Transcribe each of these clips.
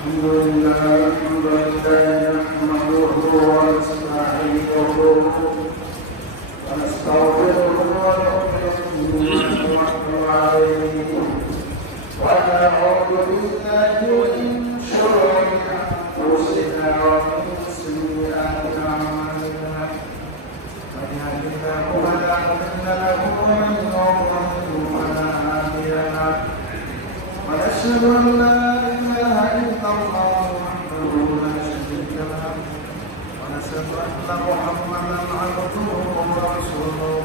الحمد لله نحمده ونستعينه ونستغفره ونؤمن به ونعوذ بالله من شرور أنفسنا ومن سيئات أعمالنا من يهده الله فلا مضل له ومن يضلل فلا هادي له ونشهد أن لا إله إلا الله وحده لا شريك له ونشهد أن محمدا عبده ورسوله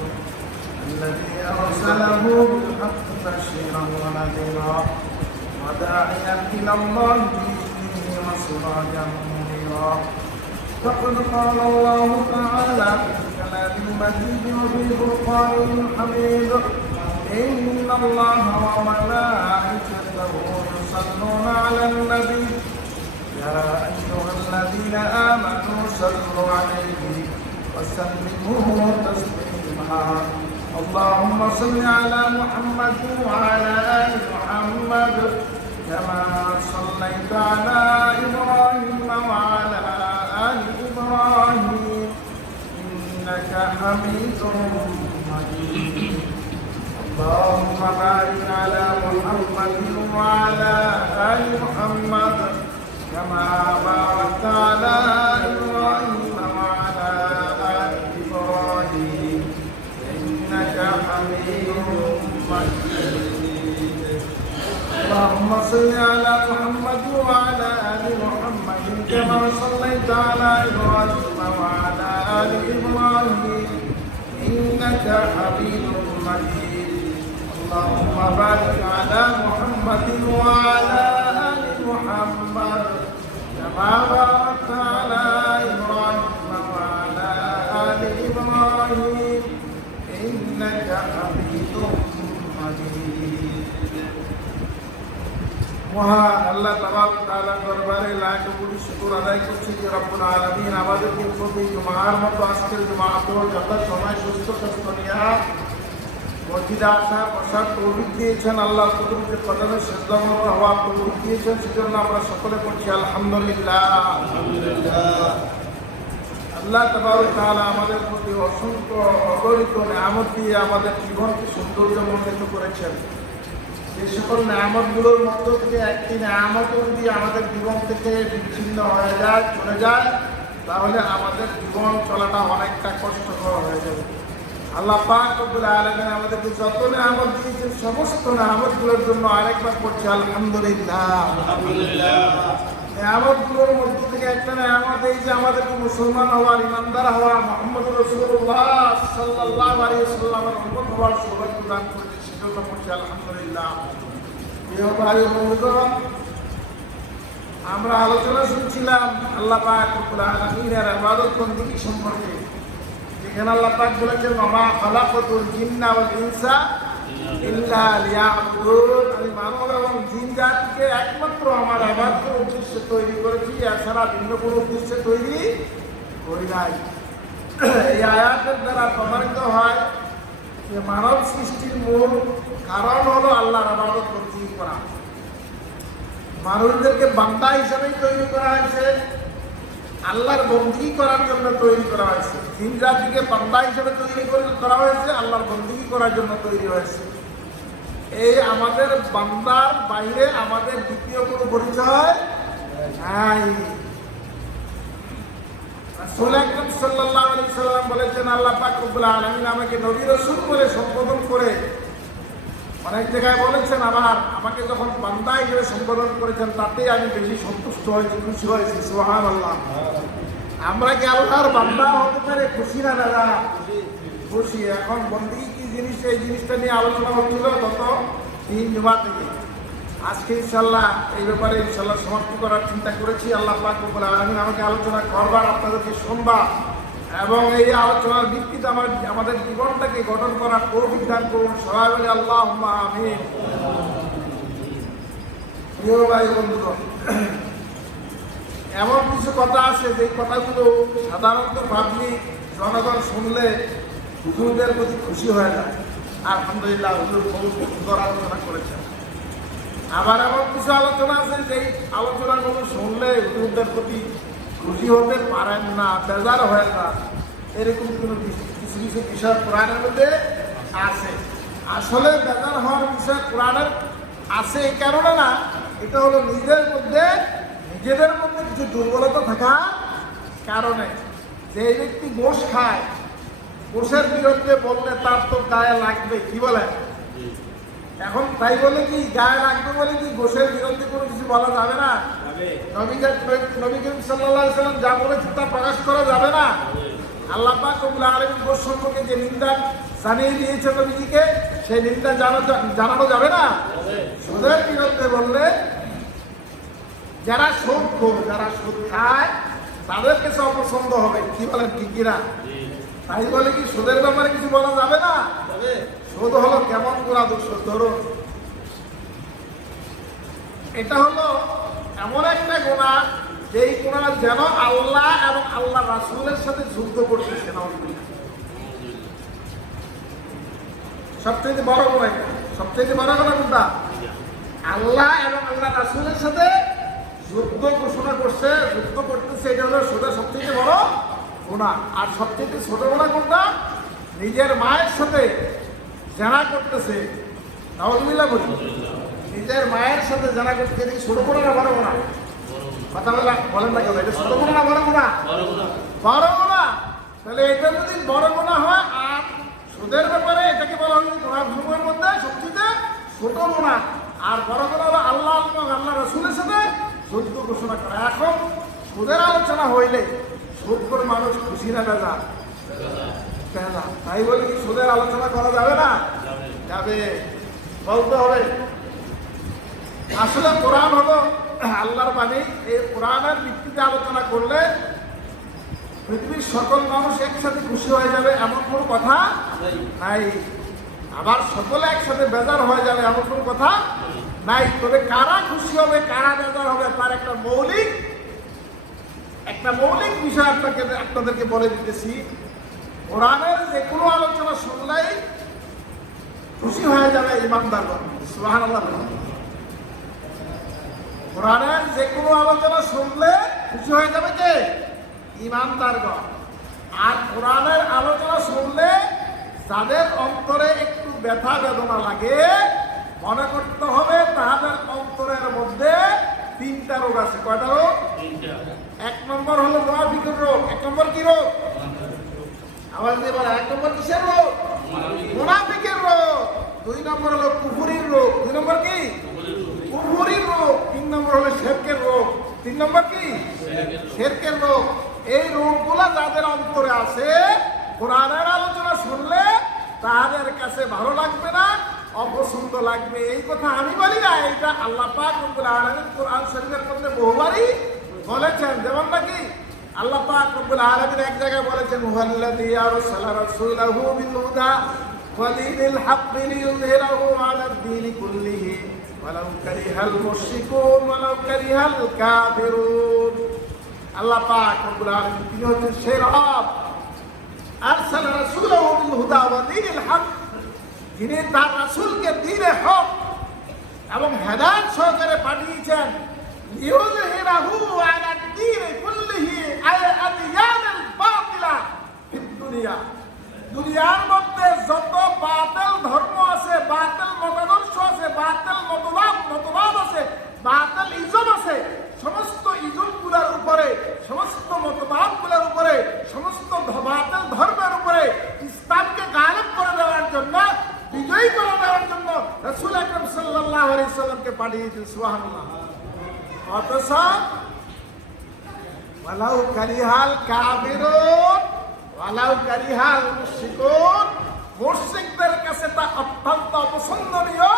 الذي أرسله بالحق بشيرا ونذيرا وداعيا إلى الله بإذنه وسراجا منيرا فقد قال الله تعالى في كلام المجيد وفي فرقانه الحميد إن الله وملائكته يصلون على النبي يا أيها الذين آمنوا صلوا عليه وسلموا تسليما اللهم صل على محمد وعلى آل محمد كما صليت على إبراهيم وعلى آل إبراهيم إنك حميد مجيد اللهم بارك على محمد وعلى آل محمد كما باركت على إبراهيم وعلى آل إبراهيم إنك حميد مجيد اللهم صل على محمد وعلى آل محمد كما صليت على إبراهيم وعلى آل إبراهيم إنك حميد مجيد اللهم بارك على محمد وعلى آل محمد كما باركت على إبراهيم وعلى آل إبراهيم إنك حميد مجيد মহান আল্লাহ তাবারক তাআলা দরবারে লাখ কোটি শুকর আদায় করছি যে রব্বুল আলামিন আমাদেরকে প্রতি জুমার মতো আজকের জুমাতে যত সময় সুস্থ নিয়া মসজিদে আসা বসার তৌফিক দিয়েছেন আল্লাহ কুদরতের কদমে সিজদা হওয়া তৌফিক দিয়েছেন সেজন্য আমরা সকলে পড়ছি আলহামদুলিল্লাহ আল্লাহ তাবারক তাআলা আমাদের প্রতি অসংখ্য অগণিত নিয়ামত দিয়ে আমাদের জীবনকে সৌন্দর্যমণ্ডিত করেছেন যে সকল নিয়ামতগুলোর মধ্য থেকে একটি নিয়ামত যদি আমাদের জীবন থেকে বিচ্ছিন্ন হয়ে যায় চলে যায় তাহলে আমাদের জীবন চলাটা অনেকটা কষ্টকর হয়ে যাবে আল্লাহ পাক রব্বুল আলামিন আমাদেরকে যত নিয়ামত দিয়েছেন সমস্ত নিয়ামতগুলোর জন্য আরেকবার পড়ছি আলহামদুলিল্লাহ নিয়ামতগুলোর মধ্য থেকে একটা নিয়ামত এই যে আমাদেরকে মুসলমান হওয়ার ইমানদার হওয়া মুহাম্মদ রাসূলুল্লাহ সাল্লাল্লাহু আলাইহি ওয়াসাল্লামের উম্মত হওয়ার সৌভাগ্য দান করেছে সেজন্য পড়ছি আলহামদুলিল্লাহ প্রিয় ভাই ও বন্ধুগণ আমরা আলোচনা শুনছিলাম আল্লাহ পাক রব্বুল আলামিনের ইবাদত বন্দেগী সম্পর্কে যেখানে আল্লাহ পাক বলেছেন ওমা খালাকাতুল জিন্না ওয়াল ইনসা ইল্লা লিয়াবুদুন আমি মানব এবং জিন জাতিকে একমাত্র আমার ইবাদতের উদ্দেশ্যে তৈরি করেছি এছাড়া ভিন্ন কোনো উদ্দেশ্যে তৈরি করি নাই এই আয়াতের দ্বারা প্রমাণিত হয় যে মানব সৃষ্টির মূল কারণ হলো আল্লাহর ইবাদত বন্দেগী করা মানুষদেরকে বান্দা হিসাবেই তৈরি করা হয়েছে আল্লাহর বন্দেগী করার জন্য তৈরি করা হয়েছে জিন জাতিকে বান্দা হিসেবে তৈরি করা হয়েছে আল্লাহর বন্দেগী করার জন্য তৈরি হয়েছে এই আমাদের বান্দার বাইরে আমাদের দ্বিতীয় কোনো পরিচয় নাই রাসূল আকরাম সাল্লাল্লাহু আলাইহি সাল্লাম বলেছেন আল্লাহ পাক রব্বুল আলামিন আমাকে নবী রাসূল বলে সম্বোধন করে অনেক জায়গায় বলেছেন আমাকে যখন বান্দা হিসেবে সম্বোধন করেছেন তাতেই আমি বেশি সন্তুষ্ট হয়েছি খুশি হয়েছি সুবহানাল্লাহ আমরা কি আল্লাহর বান্দা হতে পারে খুশি না দাদা খুশি এখন বন্দেগী কি জিনিস এই জিনিসটা নিয়ে আলোচনা হচ্ছিল গত 3 জুমা থেকে আজকে ইনশাআল্লাহ এই ব্যাপারে ইনশাআল্লাহ সমাপ্তি করার চিন্তা করেছি আল্লাহ পাক রব্বুল আলামিন আমাকে আলোচনা করবার আপনাদেরকে শুনবা এবং এই আলোচনার ভিত্তিতে আমাদের জীবনটাকে গঠন করার তৌফিক দান করুন সবাই বলে আল্লাহুম্মা আমিন প্রিয় ভাই বন্ধুগণ এমন কিছু কথা আছে যে কথাগুলো সাধারণত পাবলিক জনগণ শুনলে হুজুরদের প্রতি খুশি হয়ে যায়। আলহামদুলিল্লাহ হুজুর খুব সুন্দর আলোচনা করেছেন। আবার এমন কিছু আলোচনা আছে যে আলোচনাগুলো শুনলে হুজুরদের প্রতি খুশি হতে পারেন না, বেজার হয় না, এরকম কোনো কিছু কিছু বিষয় কোরআনের মধ্যে আছে। আসলে বেজার হওয়ার বিষয় কোরআনের আছে এই কারণে না, এটা হলো নিজেদের মধ্যে কিছু দুর্বলতা থাকার কারণে। যে ব্যক্তি গোশ খায়, গোশের বিরুদ্ধে বললে তার তো গায়ে লাগবে, কি বলেন? এখন তাই বলে কি গায়ে লাগবে বলে কি গোশের বিরুদ্ধে কোনো কিছু বলা যাবে না? নবী করিম সাল্লাল্লাহু আলাইহি ওয়াসাল্লাম যা বলেছেন তা প্রকাশ করা যাবে না? আল্লাহ পাক রব্বুল আলামিন গোশ সম্পর্কে যে নিন্দা জানিয়ে দিয়েছে নবীজিকে, সেই নিন্দা জানানো যাবে না? সুদের বিরুদ্ধে বললে যারা সুদ খায় তাদের কাছে অপছন্দ হবে, কি বলেন? ঠিক কিনা? তাই বলে কি সুদের ব্যাপারে কিছু বলা যাবে না? সুদ হলো কেমন করা দোষ? ধরুন, এটা হলো এমন একটা গুনাহ যেই গুনাহ যেন আল্লাহ এবং আল্লাহ রাসূলের সাথে যুদ্ধ করতেছে। সবচেয়ে বড় গুনাহ, সবচেয়ে বড় গুনাহ কোনটা? আল্লাহ এবং আল্লাহ রাসূলের সাথে যুদ্ধ ঘোষণা করছে, যুদ্ধ করতেছে। এটা হলো সুদের সবচেয়ে বড় গুনাহ। আর সবচেয়ে ছোট গুনাহ কোনটা? নিজের মায়ের সাথে জানা করতেছে। নাউযুবিল্লাহ বলি, নিজের মায়ের সাথে জানা করতেছে। এটা ছোট গুনাহ না বড় গুনাহ? কথা বলেন না কেন? এটা ছোট গুনাহ না বড় গুনাহ? বড় গুনাহ। তাহলে এটা যদি বড় গুনাহ হয়, আর সুদের ব্যাপারে এটাকে বলা হয় গুনাহসমূহের মধ্যে সবচেয়ে ছোট গুনাহ। আর বড় গুনাহ হলো আল্লাহ এবং আল্লাহ রাসূলের সাথে যুদ্ধ ঘোষণা করা। এখন সুদের আলোচনা হইলে সুদ করে মানুষ খুশি না বেজার? তাই বলে কি সুদের আলোচনা করা যাবে না? যাবে, বলতে হবে। আসলে কোরআন হলো আল্লাহর বাণী। এই কোরআনের ভিত্তিতে আলোচনা করলে পৃথিবীর সকল মানুষ একসাথে খুশি হয়ে যাবে এমন কোনো কথা নাই। আবার সকলে একসাথে বেজার হয়ে যাবে এমন কোনো কথা নাই। তবে কারা খুশি হবে, কারা বেজার হবে, তার একটা মৌলিক বিষয় আপনাদেরকে বলে দিতেছি। কোরআনের যে কোনো আলোচনা শুনলেই খুশি হয়ে যাবে ইমানদারগণ। সুবহানাল্লাহ। কোরআনের যে কোনো আলোচনা শুনলে খুশি হয়ে যাবে কে? ইমানদারগণ। আর কোরআনের আলোচনা শুনলে যাদের অন্তরে একটু ব্যথা বেদনা লাগে, মনে করতে হবে তাদের অন্তরের মধ্যে 3টা রোগ আছে। কয়টা রোগ? 1 নম্বর হলো মুনাফিকের রোগ। 1 নম্বর কি রোগ? আওয়াজ দিয়ে বলা। 1 নম্বর কিসের রোগ? মুনাফিকের রোগ। 2 নম্বর হলো কুফরির রোগ। 2 নম্বর কি? কুফরির রোগ। 3 নম্বর হলো শিরকের রোগ। 3 নম্বর কি? শিরকের রোগ। এই রোগগুলা যাদের অন্তরে আছে, কোরআনের আলোচনা শুনলে তাদের কাছে ভালো লাগবে না, অপছন্দ লাগবে। এই কথা আমি বলি না, এটা আল্লাহ পাক রব্বুল আলামিন কোরআন শরীফের মধ্যে বহুবারই বলেছেন। যেমন নাকি আল্লাহ পাক রব্বুল আলামিন এক জায়গায় বলেছেন, হুয়াল্লাযী আরসালা রাসূলাহু বিল হুদা ওয়া দীনিল হাক্কি লিইয়ুযহিরাহু আলাদ দীনি কুল্লিহি ওয়ালাউ কারিহাল মুশরিকুন ওয়ালাউ কারিহাল কাফিরুন। আল্লাহ পাক রব্বুল আলামিন তিনি হচ্ছেন সেই রব, আরসালা রাসূলাহু বিল হুদা ওয়া দীনিল হক, যিনি তার রাসূলকে দ্বীনে হক এবং হেদায়েত সহকারে পাঠিয়েছেন। লিইয়ুযহিরাহু আলা দ্বীনি কুল্লিহি আদিয়ানিল বাতিলা ফিদ দুনিয়া। দুনিয়ার মধ্যে যত বাতিল ধর্ম আছে, বাতিল মতাদর্শ আছে, বাতিল মতবাদ আছে, বাতিল ইজম আছে, সমস্ত ইজমগুলোর উপরে, সমস্ত মতবাদগুলোর উপরে, সমস্ত বাতিল ধর্মের উপরে ইসলামকে গায়েব করে দেওয়ার জন্য, বিজয়ী করে দেওয়ার জন্য রাসূল আকরাম সাল্লাল্লাহু আলাইহি সাল্লামকে পাঠিয়েছেন। সুবহানাল্লাহ। অথচ ওয়ালাউ কারিহাল কাফিরুন ওয়ালাউ কারিহাল মুশরিকুন, মুশরিকদের কাছে তা অত্যন্ত অপছন্দনীয়,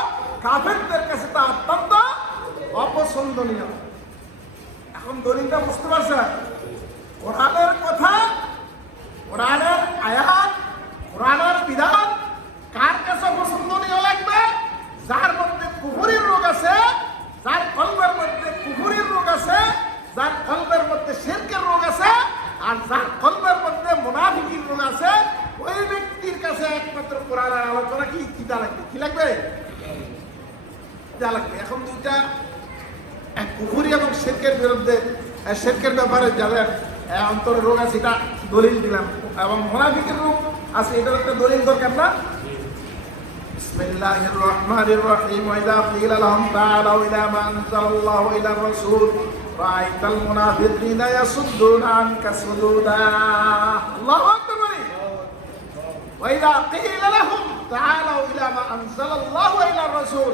কাফেরদের কাছে তা অত্যন্ত অপছন্দনীয়। এখন দলিলটা বুঝতে পারছেন? কোরআনের কথা, কোরআনের আয়াত, কোরআনের বিধান কার কাছে পছন্দনীয় লাগবে? যার মধ্যে কুফরির রোগ আছে, যার কলবের মধ্যে কুফরির রোগ আছে, যার কলবের মধ্যে শিরকের রোগ আছে, আর যার কলবের মধ্যে মুনাফিকির রোগ আছে, ওই ব্যক্তির কাছে একমাত্র কোরআনের আলোচনা কি লাগবে? কি লাগবে? যা লাগবে। এখন দুইটা কুফরি এবং শিরকের বিরুদ্ধে, শিরকের ব্যাপারে যাদের অন্তরে রোগ আছে এটা দলিল দিলাম, এবং মুনাফিকের রোগ আছে এটার একটা দলিল দরকার না? বিসমিল্লাহির রহমানির রহিম। ওয়াইদা কিলা লাহুম তাআলাউ ইলা মা আনজালাল্লাহু ওয়া ইলা রাসূল রাআইতাল মুনাফিকিনা ইয়াসুদ্দুনা আনকা সুদুদা। আল্লাহু আকবার। ওয়াইদা কিলা লাহুম তাআলাউ ইলা মা আনজালাল্লাহু ওয়া ইলা রাসূল,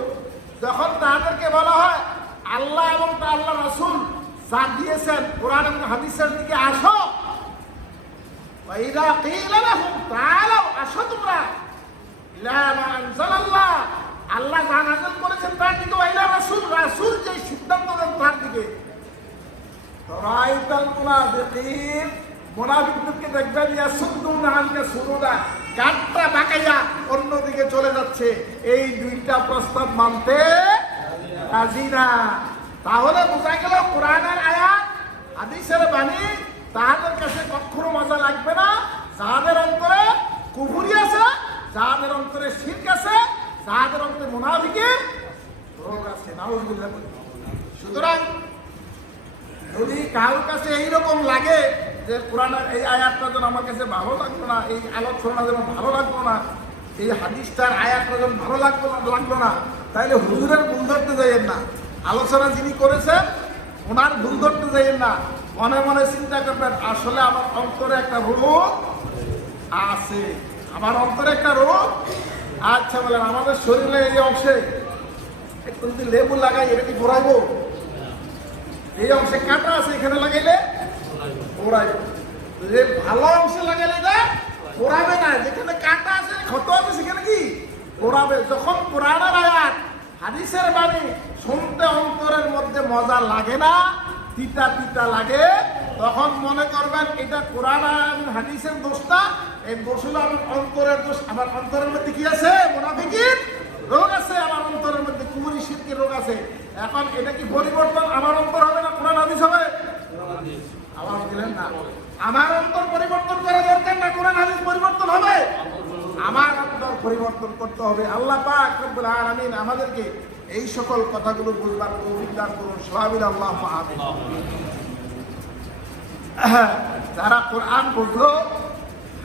যখন তাদেরকে বলা হয় আল্লাহ এবং আল্লাহর রাসূল যা দিয়েছেন কোরআন এবং হাদিসের দিকে আসো, ওয়াইদা কিলা লাহুম তাআলাউ আসো তোমরা ইলা মা আনজালাল্লাহ আল্লাহ যা নাযিল করেছেন তার দিকে, ওয়া ইলা রাসূল রাসূল যে সিদ্ধান্ত দেন তার দিকে। রাআইতাল মুনাফিকিন মুনাফিকদেরকে দেখবেন ইয়াসুদ্দুনা আনকা সুদুদা, গাঁটটা বাঁকাইয়া অন্যদিকে চলে যাচ্ছে। এই দুইটা প্রস্তাব মানতে রাজি না। তাহলে বোঝা গেল কোরআনের আয়াত হাদিসের বাণী তাদের কাছে কখনো মজা লাগবে না যাদের অন্তরে কুফরি আছে, যাদের অন্তরে শিরক আছে, যাদের অন্তরে মুনাফিকের রোগ আছে। নাউযুবিল্লাহ। সুতরাং যদি কারোর কাছে এইরকম লাগে যে কোরআনের এই আয়াতটা যেন আমার কাছে ভালো লাগলো না, এই আলোচনা যেন ভালো লাগলো না, এই হাদিসটার আয়াতটা যেন ভালো লাগলো না, তাহলে হুজুরের ভুল ধরতে যাইয়েন না। আলোচনা যিনি করেছেন ওনার ভুল ধরতে যাইয়েন না। মনে মনে চিন্তা করবেন আসলে আমার অন্তরে একটা রোগ আছে, আমার অন্তরে একটা রোগ। আচ্ছা বলেন আমাদের শরীরে এই অংশে একটু যদি লেবু লাগাই এটা কি ঘোরাইবো? এই অংশে কাটা আছে এখানে লাগাইলে ঘোরাইবো। যে ভালো অংশে লাগাইলে এটা ঘোরাবে না, যেখানে কাটা আছে ক্ষত আছে সেখানে কি ঘোরাবে। যখন কোরআনের আয়াত হাদিসের বাণী শুনতে অন্তরের মধ্যে মজা লাগে না, তিতা তিতা লাগে, তখন মনে করবেন এটা কোরআন আর হাদিসের দোষ না, এই দোষ হলো আমার অন্তরের দোষ। আমার অন্তরের মধ্যে কি আছে? মুনাফিকের রোগ আছে, আমার অন্তরের মধ্যে কুফরি শিরকের রোগ আছে। এখন এটা কি পরিবর্তন আমার অন্তর হবে না কোরআন হাদিস হবে? আওয়াজ দিলেন না। আমার অন্তর পরিবর্তন করা দরকার না, কোরআন হাদিস পরিবর্তন হবে? আমার অন্তর পরিবর্তন করতে হবে। আল্লাহ পাক রব্বুল আলামিন আমাদেরকে এই সকল কথাগুলো বুঝবার তৌফিক দান করুন। সুবহানাল্লাহ, আল্লাহুম্মা আমিন। যারা কোরআন বুঝলো,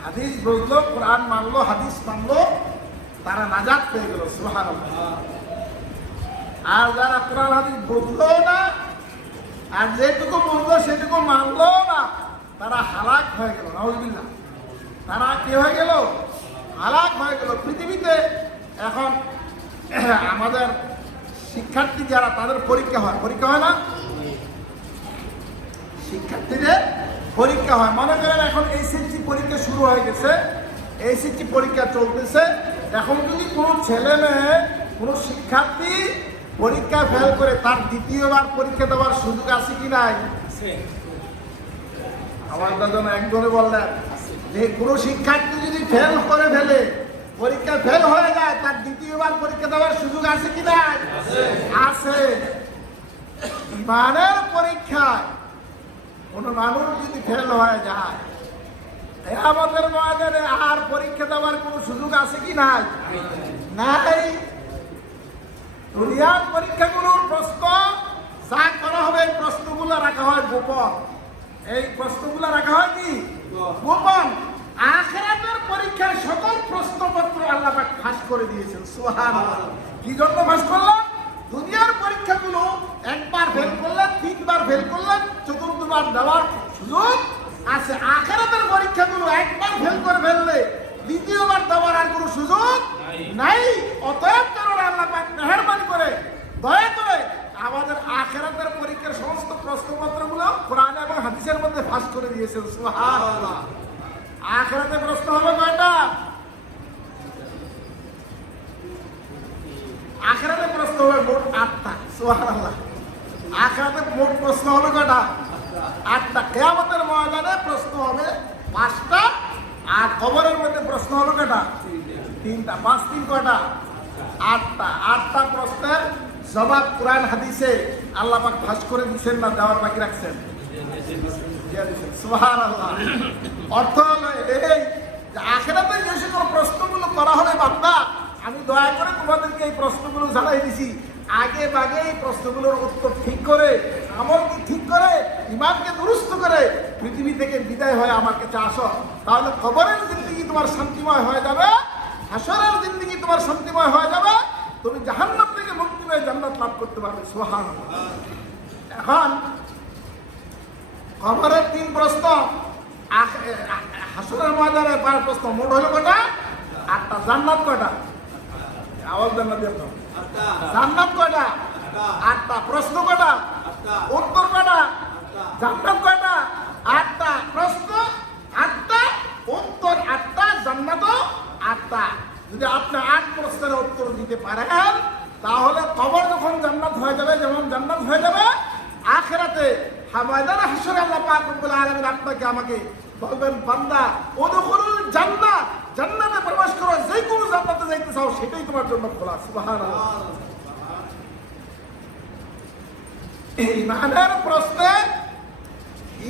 হাদিস বুঝলো, কোরআন মানলো, হাদিস মানলো, তারা নাজাত পেয়ে গেল। সুবহানাল্লাহ। আর যারা কোরআন হাদিস বুঝলো না, আর যেটুকু বুঝলো সেটুকু মানলো না, তারা হালাক হয়ে গেল। নাউযুবিল্লাহ। তারা কি হয়ে গেল? হালাক হয়ে গেল। পৃথিবীতে এখন আমাদের শিক্ষার্থী যারা তাদের পরীক্ষা হয়, পরীক্ষা হয় না? শিক্ষার্থীদের পরীক্ষা হয়। মনে করেন এখন এইচএসসি পরীক্ষা শুরু হয়ে গেছে, এইচএসসি পরীক্ষা চলতেছে। এখন যদি কোনো ছেলে মেয়ে, কোনো শিক্ষার্থী পরীক্ষা ফেল করে তার দ্বিতীয়বার পরীক্ষা দেওয়ার সুযোগ আছে কি নাই? আমারটা যেন একজনে বললেন যে কোনো শিক্ষার্থী যদি ফেল করে ফেলে, পরীক্ষা ফেল হয়ে যায়, তার দ্বিতীয়বার পরীক্ষা দেওয়ার সুযোগ আছে কি নাই? আছে। ইমানের পরীক্ষায় কোন মানুষ যদি ফেল হয়ে যায়, আমাদের ময়দানে আর পরীক্ষা দেওয়ার কোন সুযোগ আছে কি নাই? নাই। দুনিয়ার পরীক্ষাগুলোর প্রশ্ন যা করা হবে এই প্রশ্নগুলো রাখা হয় গোপন। এই প্রশ্নগুলো রাখা হয় কি গোপন। আখিরাতের পরীক্ষার সকল প্রশ্নপত্র আল্লাহ পাক ফাঁস করে দিয়েছেন। সুবহানাল্লাহ। কি জন্য ফাঁস করলেন? দুনিয়ার পরীক্ষাগুলো একবার ফেল করলেন, তিনবার ফেল করলেন, চতুর্থবার দেওয়ার সুযোগ আছে। আখিরাতের পরীক্ষাগুলো একবার ফেল করে ফেললে দ্বিতীয়বার দেওয়ার আর কোনো সুযোগ নাই। অতএব কারণে আল্লাহ পাক মেহেরবানি করে দয়া করে আমাদের আখিরাতের পরীক্ষার সমস্ত প্রশ্নপত্রগুলো কোরআন এবং হাদিসের মধ্যে ফাঁস করে দিয়েছেন। সুবহানাল্লাহ। আখিরাতে প্রশ্ন হবে কয়টা? আখিরাতে প্রশ্ন হবে মোট 8টা। সুবহানাল্লাহ। আখিরাতে মোট প্রশ্ন হবে কয়টা? 8টা। কিয়ামতের ময়দানে প্রশ্ন হবে 5টা, আর কবরের মধ্যে প্রশ্ন হবে কয়টা? 3টা। 5 3 কয়টা? 8টা। 8টা প্রশ্নের জবাব কোরআন হাদিসে আল্লাহ পাক ফাঁস করে দিচ্ছেন না দেওয়ার বাকি রাখছেন? সুবহানাল্লাহ। অর্থ হলো এই যে আখিরাতে যে সকল প্রশ্নগুলো করা হবে বান্দা, আমি দয়া করে তোমাদেরকে এই প্রশ্নগুলো জানাই দিছি। আগে বাগে এই প্রশ্নগুলোর উত্তর ঠিক করে, আমলকে ঠিক করে, ইমানকে দুরুস্ত করে পৃথিবী থেকে বিদায় হয়ে আমার কাছে আসো, তাহলে কবরের জিন্দেগি তোমার শান্তিময় হয়ে যাবে, হাসরের জিন্দেগি তোমার শান্তিময় হয়ে যাবে, তুমি জাহান্নাম থেকে মুক্তি পেয়ে জান্নাত লাভ করতে পারবে। সুবহানাল্লাহ। এখন কবরের 3 প্রশ্ন, হাসরের ময়দানে 5 প্রশ্ন, মোট হলো কটা? 8টা। জান্নাত কয়টা? আওয়াজ দেন না দিয়ে জান্নাত কয়টা? 8টা। প্রশ্ন কয়টা? উত্তর কয়টা? জান্নাত কয়টা? 8টা। প্রশ্ন 8টা, উত্তর 8টা, জান্নাত 8টা। যদি আপনি 8 প্রশ্নের উত্তর দিতে পারেন, তাহলে কবর যখন জান্নাত হয়ে যাবে, যেমন জান্নাত হয়ে যাবে, আখিরাতে ময়দানে হাসরে আল্লাহ পাক রব্বুল আলামিন আপনাকে আমাকে বলবেন, বান্দা উদখুলুল জান্নাত, জান্নাতে প্রবেশ করো, যে কোনো জান্নাতে যাইতে চাও সেটাই তোমার জন্য খোলা। সুবহানাল্লাহ। ইমানের প্রশ্নে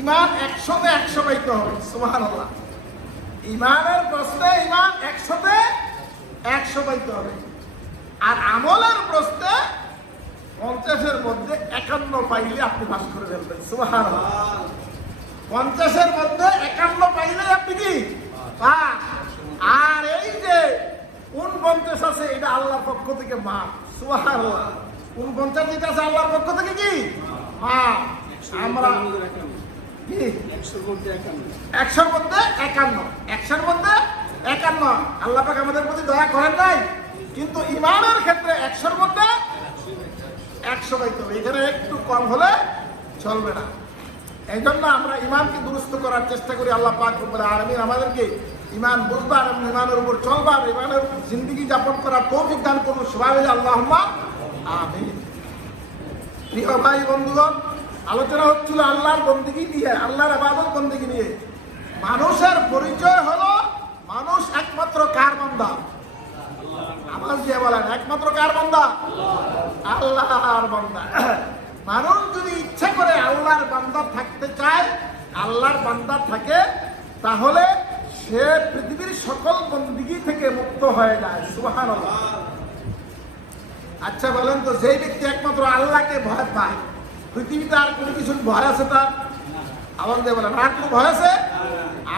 ইমান 100-তে 100 পাইতে হবে। সুবহানাল্লাহ। ইমানের প্রশ্নে ইমান 100-তে 100 পাইতে হবে। আর আমলের প্রশ্নে 50-এর মধ্যে 51 পাইলে আপনি পাস করে ফেলবেন। সুবহানাল্লাহ। 50-এর মধ্যে 51 পাইলে আপনি কি পাস। আর এই যে 49 আছে, এটা আল্লাহর পক্ষ থেকে মাপ। সুবহানাল্লাহ। 49 যেটা আছে আল্লাহর পক্ষ থেকে কি মাপ। আমরা কি 100-র মধ্যে 51 আল্লাহ পাক আমাদের প্রতি দয়া করেন নাই, কিন্তু ইমানের ক্ষেত্রে 100-র মধ্যে 100 পাইতে হবে। এখানে একটু কম হলে চলবে না। এই জন্য আমরা ইমানকে দুরুস্ত করার চেষ্টা করি। আল্লাহ পাক রব্বুল আলামিন আমাদেরকে ইমান বুঝবার এবং ইমানের উপর চলবার, ইমানের জিন্দেগি যাপন করার তৌফিক দান করুন। সবাই আল্লাহুম্মা আমিন। প্রিয় ভাই বন্ধুগণ, আলোচনা হচ্ছিল আল্লাহর বন্দেগী নিয়ে, আল্লাহর ইবাদত বন্দেগী নিয়ে। মানুষের পরিচয় হলো, মানুষ একমাত্র কার বান্দা? আওয়াজ দিয়ে বলেন, একমাত্র কার বান্দা? আল্লাহর বান্দা। মানুষ যদি ইচ্ছা করে আল্লাহর বান্দা থাকতে চায়, আল্লাহর বান্দা থাকে, তাহলে সে পৃথিবীর সকল বন্দেগী থেকে মুক্ত হয়ে যায়। সুবহানাল্লাহ। আচ্ছা বলেন তো, যেই ব্যক্তি একমাত্র আল্লাহকে ভয় পায়, পৃথিবীতে আর কোনো কিছুর ভয় আছে তার? আওয়াজ দিয়ে বলেন, আর কোনো ভয় আছে?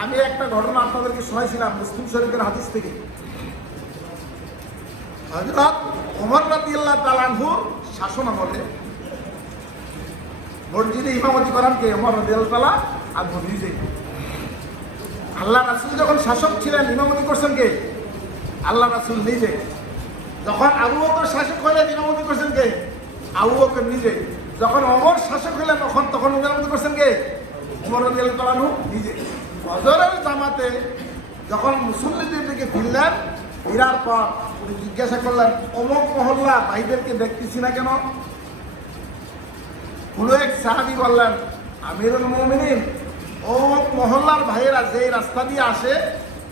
আমি একটা ঘটনা আপনাদেরকে শোনাইছিলাম মুসলিম শরীফের হাদিস থেকে। হযরত ওমর রাদিয়াল্লাহু তাআলা আনহুর শাসন আমলে মসজিদে ইমামতি করেন কে? ওমর রাদিয়াল্লাহু তাআলা আনহু নিজে। আল্লাহ রাসূল যখন শাসক ছিলেন, ইমামতি করছেন কে? আল্লাহ রাসূল নিজে। যখন আবু বকর শাসক হলেন, ইমামতি করছেন কে? আবু বকর নিজে। যখন ওমর শাসক হলেন, তখন ইমামতি করছেন কে? ওমর রাদিয়াল্লাহু তাআলা আনহু নিজে। ফজরের জামাতে যখন মুসল্লিদের দিকে ফিরলেন, ফিরার পর উনি জিজ্ঞাসা করলেন, অমুক মহল্লা ভাইদেরকে দেখতেছি না কেন? কোনো এক সাহাবী বললেন, আমিরুল মুমিনিন, অমুক মহল্লার ভাইয়েরা যেই রাস্তা দিয়ে আসে,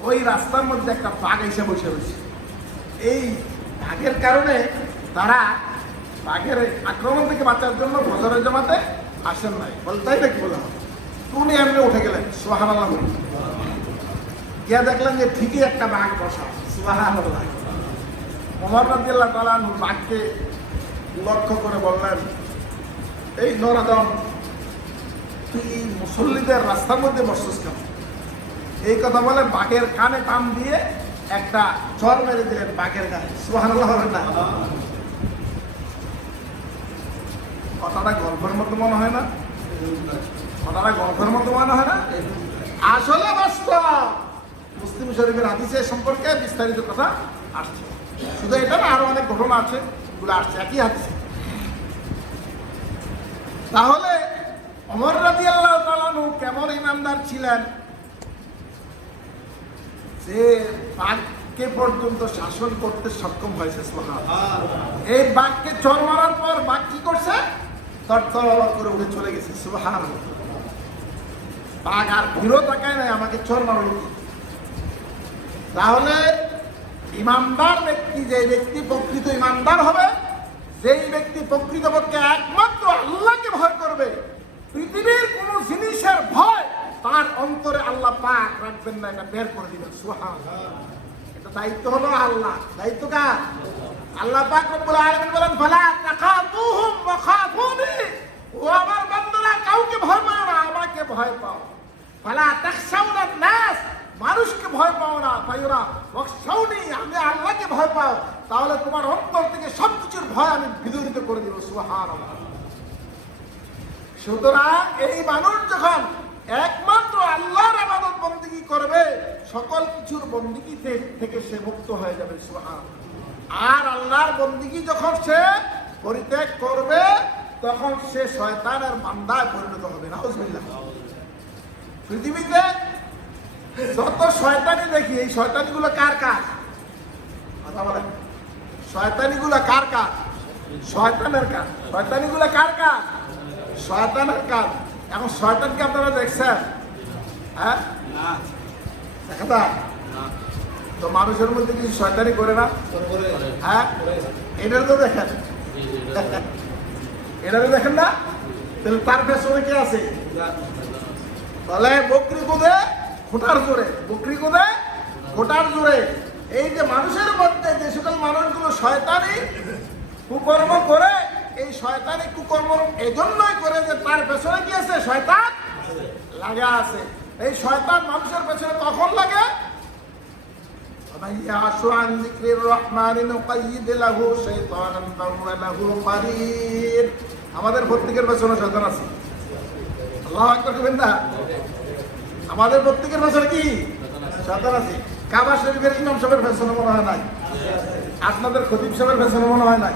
ওই রাস্তার মধ্যে একটা বাঘ এসে বসে রয়েছে। এই বাঘের কারণে তারা বাঘের আক্রমণ থেকে বাঁচার জন্য ফজরের জামাতে আসেন নাই। বলতাই নাকি বললাম, উনি এমনি উঠে গেলেন। সুবহানাল্লাহ। গিয়া দেখলেন যে ঠিকই একটা বাঘ বসা। সুবহানাল্লাহ। ওমর রাদিয়াল্লাহু তাআলা আনহু বাঘকে লক্ষ্য করে বললেন, এই নরাদম, তুই মুসল্লিদের রাস্তার মধ্যে বসছিস কেন? এই কথা বলে বাঘের কানে টান দিয়ে একটা চর মেরে দিলেন বাঘের গায়ে। সুবহানাল্লাহ। কথাটা গল্পের মতো মনে হয় না? কথাটা গল্পের মতো মনে হয় না? আসলে বাস্তব। মুসলিম শরীফের হাদিসের সম্পর্কে বিস্তারিত কথা আসছে। শুধু এটা না, আরো অনেক ঘটনা আছে, এগুলো আসছে একই হাদিসে। তাহলে ওমর রাদিয়াল্লাহু তাআলা আনহু কেমন ইমানদার ছিলেন যে বাঘকে পর্যন্ত শাসন করতে সক্ষম হয়েছে। সুবহানাল্লাহ। এই বাঘকে চড় মারার পর বাঘ কি করছে? তরতর করে উঠে চলে গেছে। সুবহানাল্লাহ। বাঘ আর ফিরো তাকায় নাই, আমাকে চড় মারলো। তাহলে ইমানদার ব্যক্তি, যে ব্যক্তি প্রকৃত ইমানদার হবে, যেই ব্যক্তি প্রকৃতপক্ষে একমাত্র আল্লাহকে ভয় করবে, পৃথিবীর কোন জিনিসের ভয় তার অন্তরে আল্লাহ পাক রাখবেন না, এটা বের করে দিবেন। সুবহানাল্লাহ। এটা দায়িত্ব হলো আল্লাহ। দায়িত্ব কার? আল্লাহ পাক রব্বুল আলামিন বলেন ফালা তাখাতুহুম ওয়া খাফুনি, ও আমার বান্দারা কাউকে ভয় পাও না, আমাকে ভয় পাও। ফালা তাখশাউনা নাস, মানুষকে ভয় পাও না, পাইরা ওয়াখশাউনি, আমি আল্লাহকে ভয় পাও, তাহলে তোমার অন্তর থেকে সবকিছুর ভয় আমি বিদূরিত করে দিব। সুবহানাল্লাহ। সুতরাং এই মানুষ যখন একমাত্র আল্লাহর ইবাদত বন্দেগী করবে, সকল কিছুর বন্দেগী থেকে সে মুক্ত হয়ে যাবে। সুবহানাল্লাহ। আর আল্লাহর বন্দেগী যখন সে পরিত্যাগ করবে, তখন সে শয়তানের বান্দায় পরিণত হবে। নাউজুবিল্লাহ। পৃথিবীতে যত শয়তানি দেখি, এই শয়তানিগুলো কার কাজ? কথা বলেন, শয়তানিগুলো কার কাজ? শয়তানের কাজ। শয়তানিগুলো কার কাজ? শয়তানের কাজ। এখন শয়তানকে আপনারা দেখছেন? হ্যাঁ, দেখা যায় তো মানুষের মধ্যে কিছু শয়তানি করে না? হ্যাঁ, এটার তো দেখেন, এটারে দেখেন না? তাহলে তার পেছনে কে আছে? তাহলে বকরি কোদে খোটার জোরে, বকরি কোদে খোটার জোরে। এই যে মানুষের মধ্যে যে সকল মানুষগুলো শয়তানি কুকর্ম করে, এই শয়তানি কুকর্ম এজন্যই করে যে তার পেছনে কি আছে? শয়তান লাগা আছে। এই শয়তান মানুষের পেছনে কখন লাগে? আমাদের প্রত্যেকের পেছনে শয়তান আছে। আল্লাহু আকবার বলবেন না? আমাদের প্রত্যেকের পেছনে কি শয়তান আছে? কাবা শরীফের ইমাম সাহেবের পেছনে মনে হয় নাই, আপনাদের খতিব সাহেবের পেছনে মনে হয় নাই।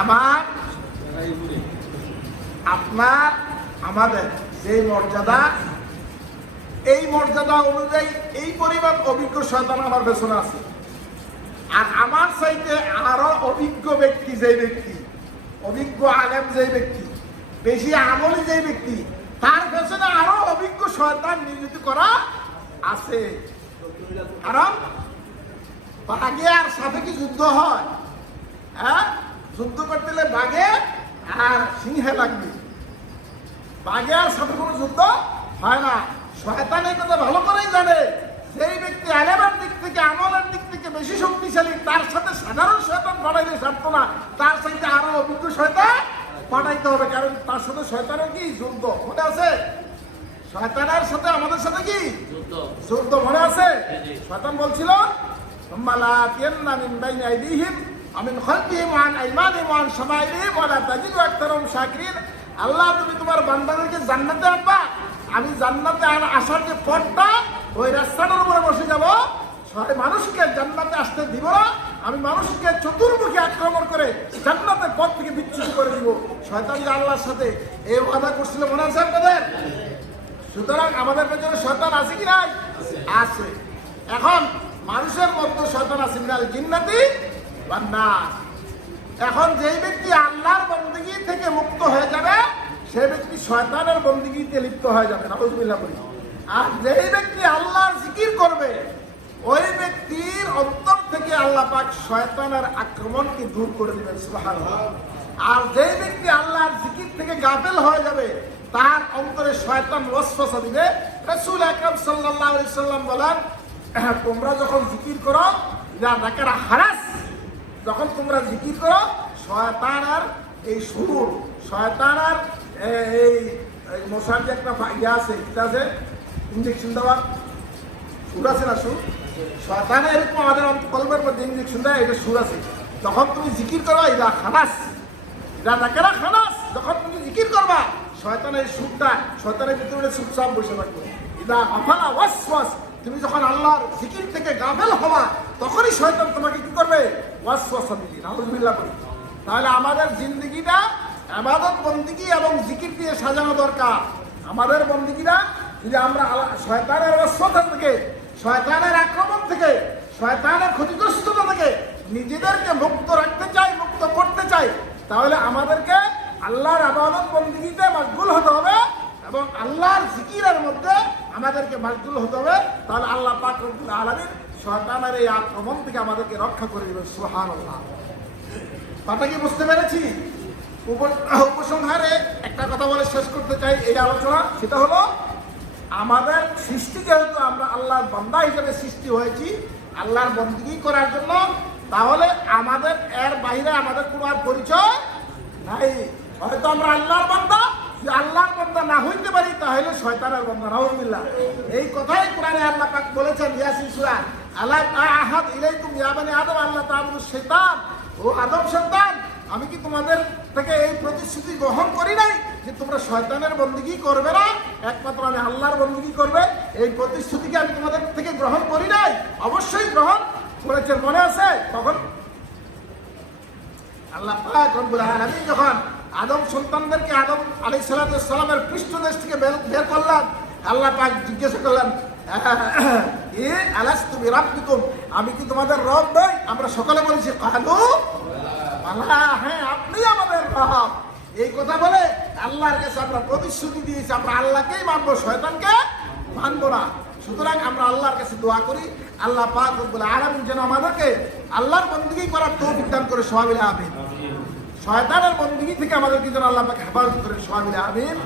আমার আপনার আমাদের যে মর্যাদা, এই মর্যাদা অনুযায়ী এই পরিমাণ অভিজ্ঞ শয়তান আমার পেছনে আছে। আর আমার চাইতে আরো অভিজ্ঞ ব্যক্তি, যে ব্যক্তি অভিজ্ঞ আলেম, যে ব্যক্তি বেশি আমলি, যে ব্যক্তি, তার পেছনে আরো অভিজ্ঞ শয়তান নিয়োজিত করা আছে। কারণ বাঘে আর সাপে কি যুদ্ধ হয়? হ্যাঁ, যুদ্ধ করতে হলে বাঘে আর সিংহে লাগবে, বাঘে আর সাপে কোনো যুদ্ধ হয় না। শয়তান এই কথা ভালো করেই জানে, যেই ব্যক্তি আলেমের দিক থেকে, আমলের দিক থেকে বেশি শক্তিশালী, তার সাথে সাধারণ শয়তান পাঠাইলে সারত না, তার সাথে আরো অভিজ্ঞ শয়তান পাঠাইতে হবে। কারণ তার সাথে শয়তানের কি যুদ্ধ, মনে আছে? শয়তানের সাথে আমাদের সাথে কি যুদ্ধ, মনে আছে? শয়তান বলছিল আল্লাহ, তুমি তোমার বান্দাদেরকে জান্নাতে আনবা, আমি জান্নাতে আসার যে পথটা, ওই রাস্তাটার উপরে বসে যাব, মানুষকে জান্নাতে আসতে দিব না, আমি মানুষকে চতুর্মুখী আক্রমণ করে জান্নাতের পথ থেকে বিচ্যুত করে দিব। শয়তান যে আল্লাহর সাথে এই ওয়াদা করছিল, মনে আছে আপনাদের? সুতরাং আমাদের পেছনে শয়তান আছে কি নাই? আছে। এখন মানুষের মধ্যে শয়তান আছে, মিনাল জিন্নাতি ওয়ান নাস। এখন যেই ব্যক্তি আল্লাহর বন্দেগী থেকে মুক্ত হয়ে যাবে, সেই ব্যক্তি শয়তানের বন্দেগীতে লিপ্ত হয়ে যাবে। নাউজুবিল্লাহ বলি। আর যেই ব্যক্তি আল্লাহর জিকির করবে, ওই ব্যক্তির অন্তর থেকে আল্লাহ পাক শয়তানের আক্রমণকে দূর করে দিবেন। সুবহানাল্লাহ। আর যেই ব্যক্তি আল্লাহর জিকির থেকে গাফেল হয়ে যাবে, তার অন্তরে শয়তান ওয়াসওয়াসা দিবে। রাসূল আকরাম সাল্লাল্লাহু আলাইহি সাল্লাম বলেন, তোমরা যখন জিকির করো, ইযা যাকারা হারাস, যখন তোমরা জিকির করো, শয়তানের এই সুর, শয়তানের এই মশার যে একটা ইয়ে আছে, এটা আছে ইঞ্জেকশন দেওয়ার সুর আছে না? সুর শয়তানের এরকম আমাদের কলবের মধ্যে ইঞ্জেকশন দেয়, এটা সুর আছে। যখন তুমি জিকির করো, ইদা খানাস, ইদা যাকারা খানাস, যখন তুমি জিকির করবা, শয়তানের সুরটা, শয়তানের ভিতরে চুপচাপ বসে থাকবে। ইদা আফালা ওয়াসওয়াস, তুমি যখন আল্লাহর জিকির থেকে গাফেল হবা, তখনই শয়তান তোমাকে কি করবে? ওয়াসওয়াসা দিবে। নাউজুবিল্লাহ বলি। তাহলে আমাদের জিন্দেগিটা ইবাদত বন্দেগী এবং জিকির দিয়ে সাজানো দরকার। আমাদের বন্দেগীটা যদি আমরা শয়তানের ওয়াসওয়াসা থেকে, শয়তানের আক্রমণ থেকে, শয়তানের ক্ষতিগ্রস্ততা থেকে নিজেদেরকে মুক্ত রাখতে চাই, মুক্ত করতে চাই, তাহলে আমাদেরকে আল্লাহর ইবাদত বন্দেগীতে মাশগুল হতে হবে এবং আল্লাহর জিকিরের মধ্যে আমাদেরকে মাশগুল হতে হবে। তাহলে আল্লাহ পাক রব্বুল আলামিন শয়তানের এই আক্রমণ থেকে আমাদেরকে রক্ষা করে দিবেন। সুবহানাল্লাহ। কথা কি বুঝতে পেরেছি? উপসংহারে একটা কথা বলে শেষ করতে চাই এই আলোচনা, সেটা হলো আমাদের সৃষ্টি যেহেতু আমরা আল্লাহর বান্দা হিসেবে সৃষ্টি হয়েছি আল্লাহর বন্দেগী করার জন্য, তাহলে আমাদের এর বাইরে আমাদের কোনো আর পরিচয় নাই। হয়তো আমরা আল্লাহর বান্দা, যদি আল্লাহর বান্দা না হইতে পারি তাহলে শয়তানের বান্দা নাউযুবিল্লাহ। এই কথাই কোরআনে আল্লাহ পাক বলেছেন ইয়াসিন সূরা, আলাম আহাদ ইলাইকুম ইয়া বানি আদম আল্লা তা'বুদুশ শাইতান, ও আদম সন্তান আমি কি তোমাদের থেকে এই প্রতিশ্রুতি গ্রহণ করি নাই যে তোমরা শয়তানের বন্দেগী করবে না, একমাত্র আমি আল্লাহর বন্দেগী করবে? এই প্রতিশ্রুতিকে আমি তোমাদের থেকে গ্রহণ করি নাই? অবশ্যই গ্রহণ করেছেন। মনে আছে তখন আল্লাহ পাক রব্বুল আলামিন যখন আদম সন্তানদেরকে আদম আলাইহিস সালামের পৃষ্ঠদেশ থেকে বের করলেন, আল্লাহ পাক জিজ্ঞাসা করলেন আলাস্তু বিরাব্বিকুম, আমি কি তোমাদের রব নই? আমরা সকলে বলেছি কালু আল্লাহ, হ্যাঁ আপনি আমাদের রব। এই কথা বলে আল্লাহর কাছে আমরা প্রতিশ্রুতি দিয়েছি আমরা আল্লাহকেই মানবো, শয়তানকে মানবো না। সুতরাং আমরা আল্লাহর কাছে দোয়া করি আল্লাহ পাক রব্বুল আলামিন যেন আমাদেরকে আল্লাহর বন্দেগী করার তৌফিক দান করে, সবাই মিলে আমিন। শয়তানের বন্দেগী থেকে আমাদেরকে যেন আল্লাহ পাক হেফাজত করে, সবাই মিলে আমিন।